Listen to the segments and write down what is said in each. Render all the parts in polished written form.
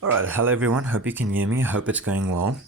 Alright, hello everyone, hope you can hear me, hope it's going well.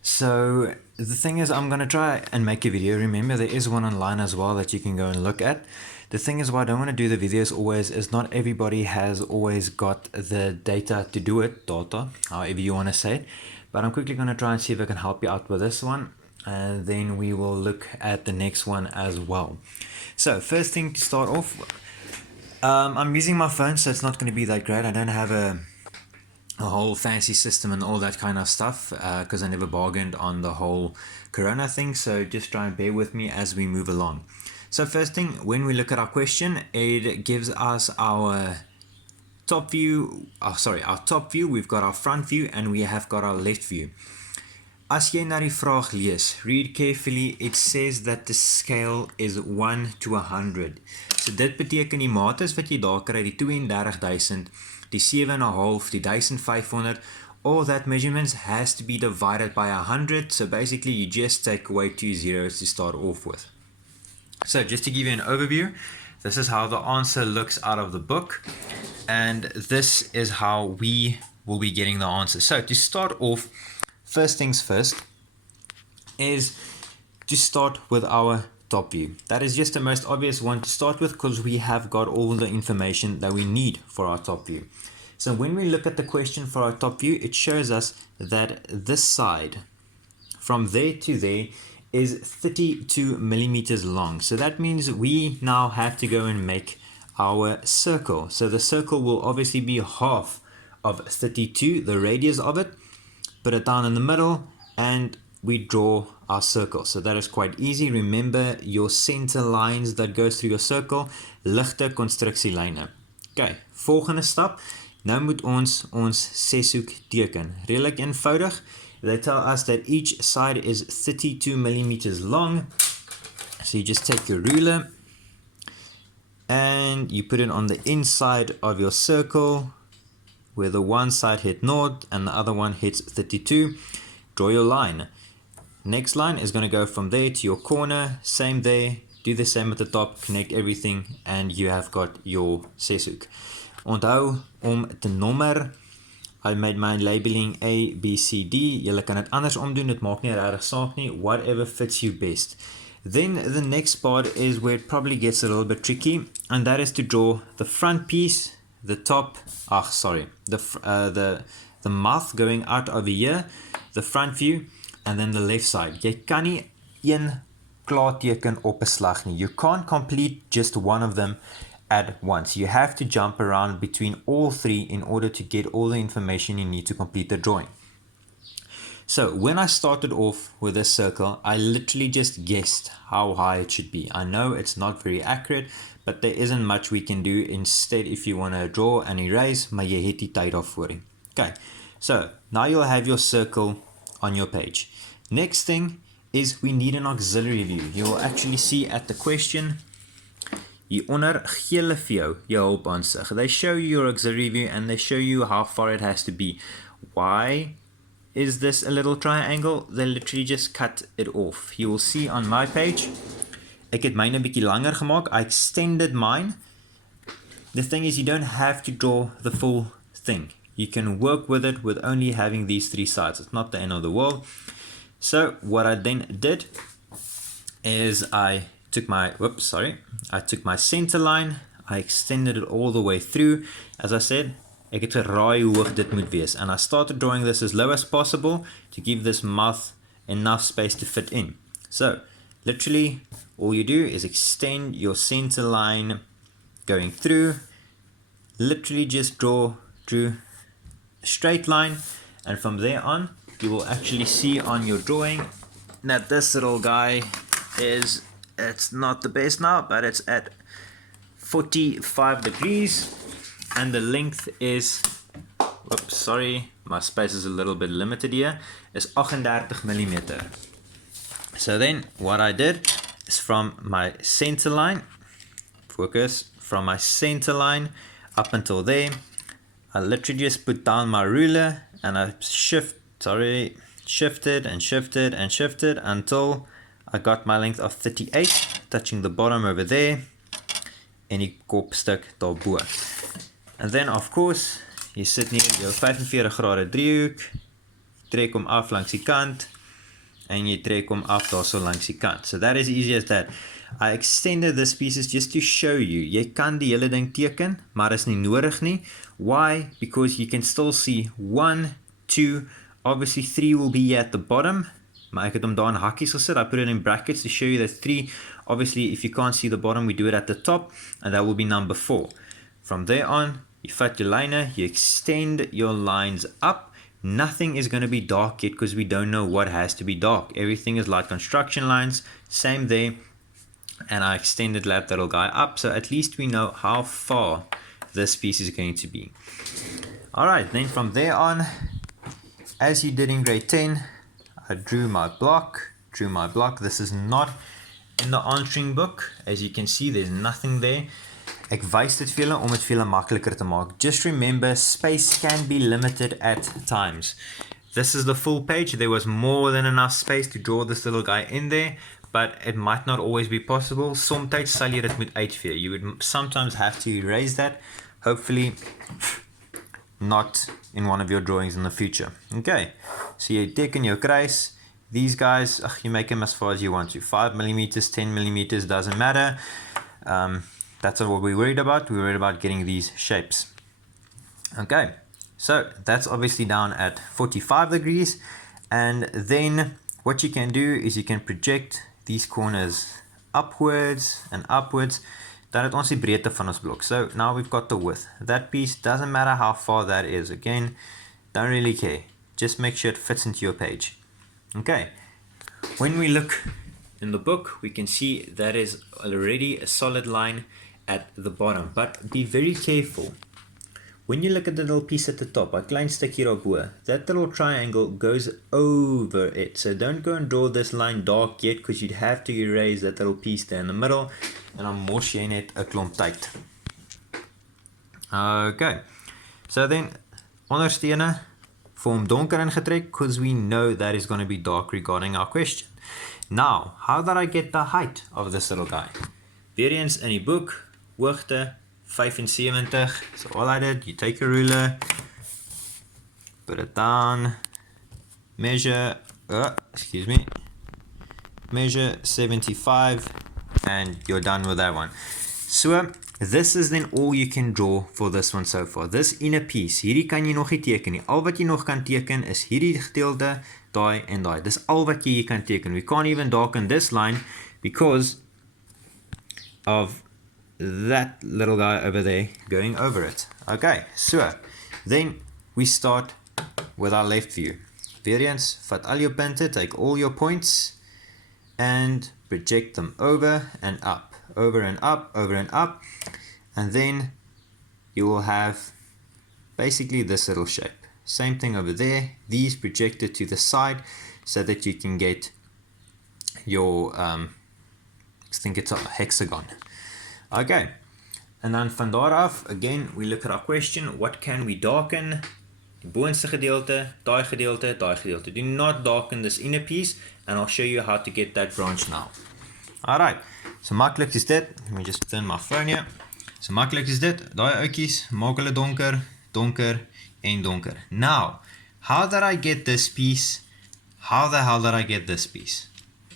So the thing is, I'm going to try and make a video. Remember, there is one online as well that you can go and look at. The thing is, why I don't want to do the videos always is not everybody has always got the data to do it, data, however you want to say it. But I'm quickly going to try and see if I can help you out with this one. And then we will look at the next one as well. So first thing to start off, I'm using my phone, so it's not going to be that great. I don't have a whole fancy system and all that kind of stuff because I never bargained on the whole corona thing, so just try and bear with me as we move along. So first thing, when we look at our question, it gives us our top view, our top view, we've got our front view and we have got our left view. As jy na die vraag lees, read carefully, it says that the scale is 1 to 100. So dit beteken die mates wat jy daar kry, die 32,000, die 7,5, die 1,500, all that measurements has to be divided by 100. So basically you just take away 2 zeros to start off with. So just to give you an overview, this is how the answer looks out of the book. And this is how we will be getting the answer. So to start off, first things first is to start with our top view. That is just the most obvious one to start with because we have got all the information that we need for our top view. So when we look at the question for our top view, it shows us that this side from there to there is 32 millimeters long. So that means we now have to go and make our circle. So the circle will obviously be half of 32, the radius of it. Put it down in the middle and we draw our circle. So that is quite easy. Remember your center lines that goes through your circle, ligte konstruksielyne. Okay, volgende stap. Nou moet ons seshoek teken. Redelik eenvoudig. They tell us that each side is 32 millimeters long. So you just take your ruler and you put it on the inside of your circle where the one side hit north and the other one hits 32. Draw your line. Next line is going to go from there to your corner. Same there. Do the same at the top. Connect everything and you have got your seshoek. Onthou om te nommer. I made my labeling A, B, C, D. Julle kan dit anders omdoen. Dit maak nie regtig saak nie. Whatever fits you best. Then the next part is where it probably gets a little bit tricky, and that is to draw the front piece, the top, the mouth going out over here, the front view, and then the left side. Jy kan nie een klaarteken op 'n slag nie. You can't complete just one of them at once. You have to jump around between all three in order to get all the information you need to complete the drawing. So when I started off with this circle, I literally just guessed how high it should be. I know it's not very accurate, but there isn't much we can do instead if you want to draw and erase, maar jy het die tyd daarvoor. Okay, so now you'll have your circle on your page. Next thing is we need an auxiliary view. You'll actually see at the question, hieronder gee hulle vir jou hulpaansig. They show you your auxiliary view and they show you how far it has to be. Why is this a little triangle? They literally just cut it off. You will see on my page, ek het myne 'n bietjie langer gemaak. I extended mine. The thing is, you don't have to draw the full thing. You can work with it with only having these three sides. It's not the end of the world. So what I then did is I took my center line, I extended it all the way through. As I said, ek het geraai hoe hoog dit moet wees, and I started drawing this as low as possible to give this mouth enough space to fit in. So literally all you do is extend your center line going through, literally just drew a straight line, and from there on you will actually see on your drawing that this little guy is, it's not the best now, but it's at 45 degrees and the length is, whoops, sorry, my space is a little bit limited here, is 38 millimeter. So then what I did is from my center line, from my center line up until there, I literally just put down my ruler and I shifted and shifted and shifted until I got my length of 38, touching the bottom over there, en die kopstuk daarbo. And then of course jy sit neer jou 45 grade driehoek, trek hom af langs die kant, en jy trek hom af daarso langs die kant. So that is easy as that. I extended this pieces just to show you. Jy kan die hele ding teken, maar is nie nodig nie. Why? Because you can still see 1, 2, obviously 3 will be at the bottom, maar ek het hom daar in hakkies gesit. I put it in brackets to show you that 3, obviously if you can't see the bottom, we do it at the top, and that will be number 4. From there on, you vat your liner, you extend your lines up. Nothing is going to be dark yet because we don't know what has to be dark. Everything is light construction lines, same there. And I extended that little guy up, so at least we know how far this piece is going to be. Alright, then from there on, as you did in grade 10, I drew my block. This is not in the answering book. As you can see, there's nothing there. Ek wys dit vir julle om dit vir julle makliker te maak. Just remember, space can be limited at times. This is the full page. There was more than enough space to draw this little guy in there, but it might not always be possible. Somtyds sal jy dit moet uitvee. You would sometimes have to erase that. Hopefully not in one of your drawings in the future. Okay, so jy teken jou kruis. These guys, you make them as far as you want to. 5 millimeters, 10 millimeters, doesn't matter. That's not what we're worried about. We're worried about getting these shapes. Okay, so that's obviously down at 45 degrees. And then what you can do is you can project these corners upwards and upwards. Dan het ons die breedte van ons blok. So now we've got the width. That piece, doesn't matter how far that is. Again, don't really care. Just make sure it fits into your page. Okay, when we look in the book, we can see that is already a solid line at the bottom, but be very careful. When you look at the little piece at the top, a klein stuk hier daarbo, that little triangle goes over it. So don't go and draw this line dark yet, because you'd have to erase that little piece there in the middle, and dan mors jy net 'n klomp tyd. Okay, so then onderstene form donker ingetrek, because we know that is going to be dark regarding our question. Now, how did I get the height of this little guy? Weer eens in die boek, hoogte 75. So all I did, you take a ruler, put it down, measure, measure 75, and you're done with that one. So this is then all you can draw for this one so far. This inner piece, hierdie kan jy nog nie teken nie. Al wat jy nog kan teken is hierdie gedeelte, daai en daai. Dis al wat jy hier kan teken. We can't even darken this line because of that little guy over there going over it. Okay, so then we start with our left view. Weer eens, vat al jou punte, take all your points and project them over and up, over and up, over and up, and then you will have basically this little shape. Same thing over there, these projected to the side so that you can get your, I think it's a hexagon. Okay, and then van daar af, again, we look at our question, what can we darken? Die boonste gedeelte, daai gedeelte, daai gedeelte. Do not darken this inner piece, and I'll show you how to get that branch now. Alright, so maklik is dit, let me just turn my phone here. So maklik is dit, daai ouetjies, maak hulle donker, donker, en donker. Now, how did I get this piece? How the hell did I get this piece?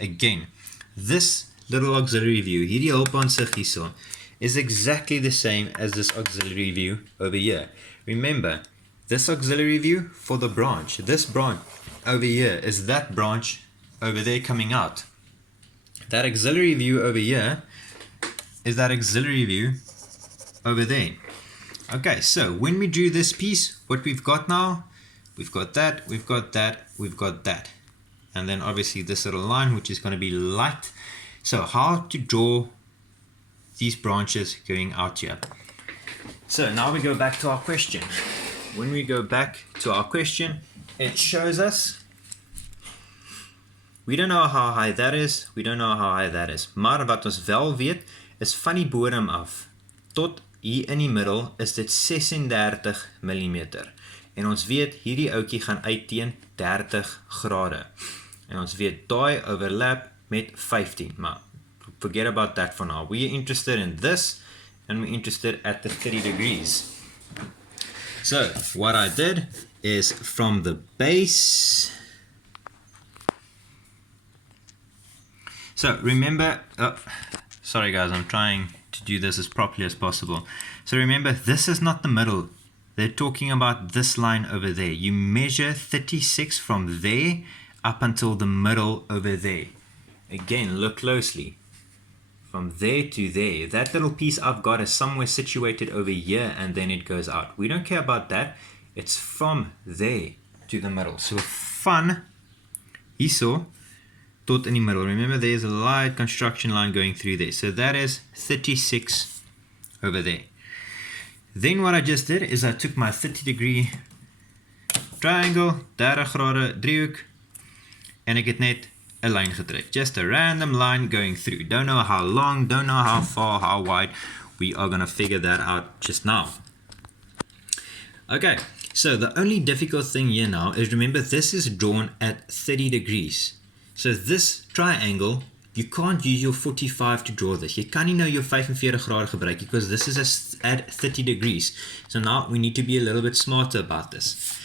Again, this little auxiliary view, hierdie hulpaansig hierso, is exactly the same as this auxiliary view over here. Remember, this auxiliary view for the branch, this branch over here is that branch over there coming out. That auxiliary view over here is that auxiliary view over there. Okay, so when we drew this piece, what we've got now, we've got that, we've got that, we've got that. And then obviously this little line, which is going to be light. So how to draw these branches going out here. So now we go back to our question. When we go back to our question, it shows us, we don't know how high that is, we don't know how high that is. Maar wat ons wel weet, is van die bodem af tot hier in die middel is dit 36 mm. En ons weet hierdie ouetjie gaan uit teen 30 grade. En ons weet daai overlap met 15, maar forget about that for now. We are interested in this, and we're interested at the 30 degrees. So what I did is from the base. So remember, sorry guys, I'm trying to do this as properly as possible. So remember, this is not the middle. They're talking about this line over there. You measure 36 from there up until the middle over there. Again, look closely. From there to there. That little piece I've got is somewhere situated over here, and then it goes out. We don't care about that. It's from there to the middle. So van hierso tot in die middle. Remember, there's a light construction line going through there. So that is 36 over there. Then what I just did is I took my 30-degree triangle, 30 grade driehoek, en ek het net 'n lyn getrek. Just a random line going through. Don't know how long, don't know how far, how wide. We are going to figure that out just now. Okay, so the only difficult thing here now is, remember, this is drawn at 30 degrees. So this triangle, you can't use your 45 to draw this. You kan nie nou jou 45 grade gebruik because this is at 30 degrees. So now we need to be a little bit smarter about this.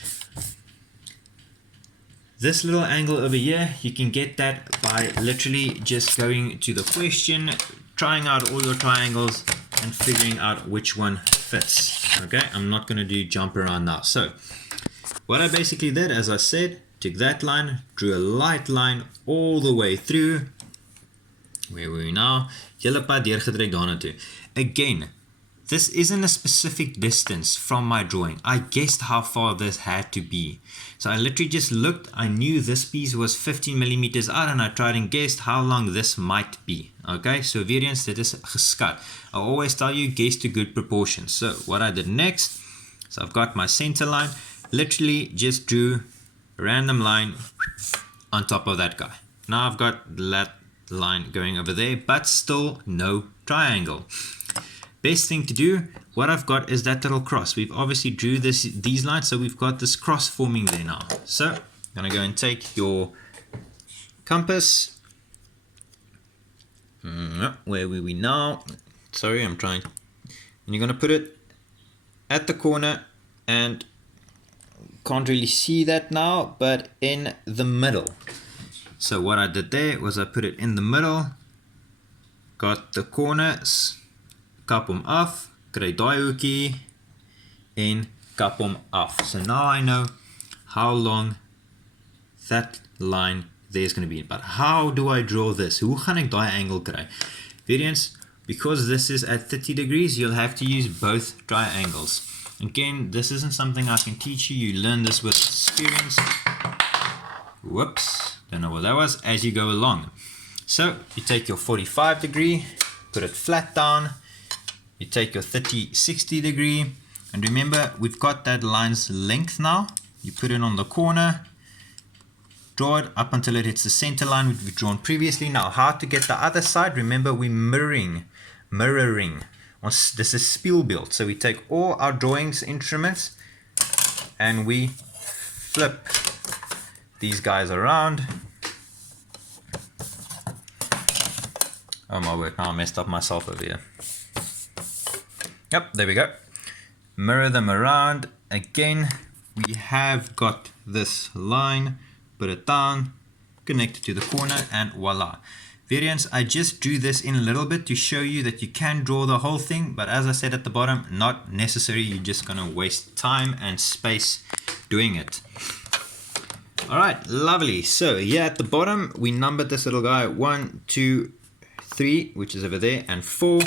This little angle over here, you can get that by literally just going to the question, trying out all your triangles and figuring out which one fits. Okay, I'm not going to do jump around now. So what I basically did, as I said, took that line, drew a light line all the way through. Where were we now? Hele pad deurgetrek daarna toe. Again, this isn't a specific distance from my drawing. I guessed how far this had to be. So I literally just looked. I knew this piece was 15 millimeters out, and I tried and guessed how long this might be. Okay, so weer eens, dit is geskat. I always tell you, guess to good proportions. So what I did next, so I've got my center line, literally just drew a random line on top of that guy. Now I've got that line going over there, but still no triangle. Best thing to do, what I've got is that little cross. We've obviously drew these lines, so we've got this cross forming there now. So I'm going to go and take your compass. Where were we now? Sorry, I'm trying. And you're going to put it at the corner, and can't really see that now, but in the middle. So what I did there was I put it in the middle, got the corners, kap hom af, kry daai hoekie, en kap hom af. So now I know how long that line there is going to be. But how do I draw this? Hoe gaan ek daai angle kry? Weer eens, because this is at 30 degrees, you'll have to use both triangles. Again, this isn't something I can teach you. You learn this with experience. Whoops, don't know what that was, as you go along. So you take your 45 degree, put it flat down, you take your 30-60 degree, and remember we've got that line's length now. You put it on the corner, draw it up until it hits the center line which we've drawn previously. Now how to get the other side, remember we're mirroring. This is spieelbeeld, so we take all our drawings instruments and we flip these guys around. Oh my word, now I messed up myself over here. Yep, there we go. Mirror them around. Again, we have got this line, put it down, connect it to the corner, and voila. Variants, I just drew this in a little bit to show you that you can draw the whole thing, but as I said at the bottom, not necessary. You're just going to waste time and space doing it. Alright, lovely. So here at the bottom, we numbered this little guy 1, 2, 3, which is over there, and 4.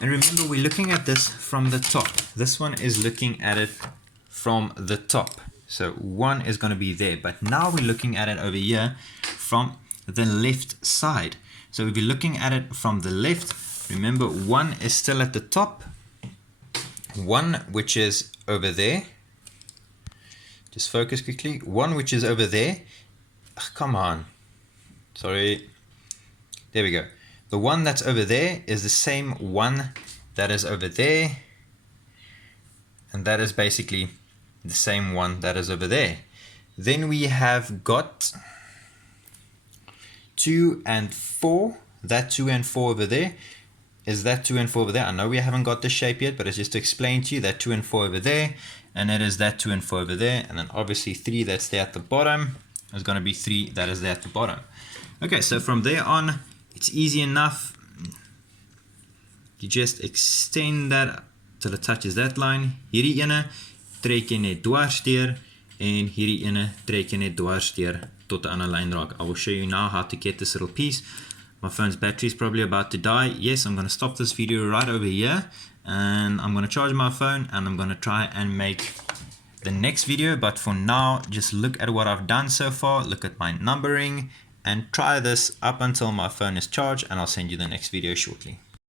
And remember, we're looking at this from the top. This one is looking at it from the top. So 1 is going to be there, but now we're looking at it over here from the left side. So if you're looking at it from the left, remember 1 is still at the top, 1 which is over there. Just focus quickly. 1 which is over there. Ugh, come on. Sorry. There we go. The one that's over there is the same one that is over there. And that is basically the same one that is over there. Then we have got 2 and 4. That 2 and 4 over there is that 2 and 4 over there. I know we haven't got the shape yet, but it's just to explain to you that 2 and 4 over there. and it is that 2 and 4 over there, and then obviously 3 that's there at the bottom is going to be 3 that is there at the bottom. Okay, so from there on, it's easy enough. You just extend that till it touches that line. Hierdie ene trek jy net dwars deur, en hierdie ene trek jy net dwars deur tot 'n ander lyn raak. I will show you now how to get this little piece. My phone's battery is probably about to die. Yes, I'm going to stop this video right over here, and I'm going to charge my phone, and I'm going to try and make the next video. But for now, just look at what I've done so far, look at my numbering, and try this up until my phone is charged, and I'll send you the next video shortly.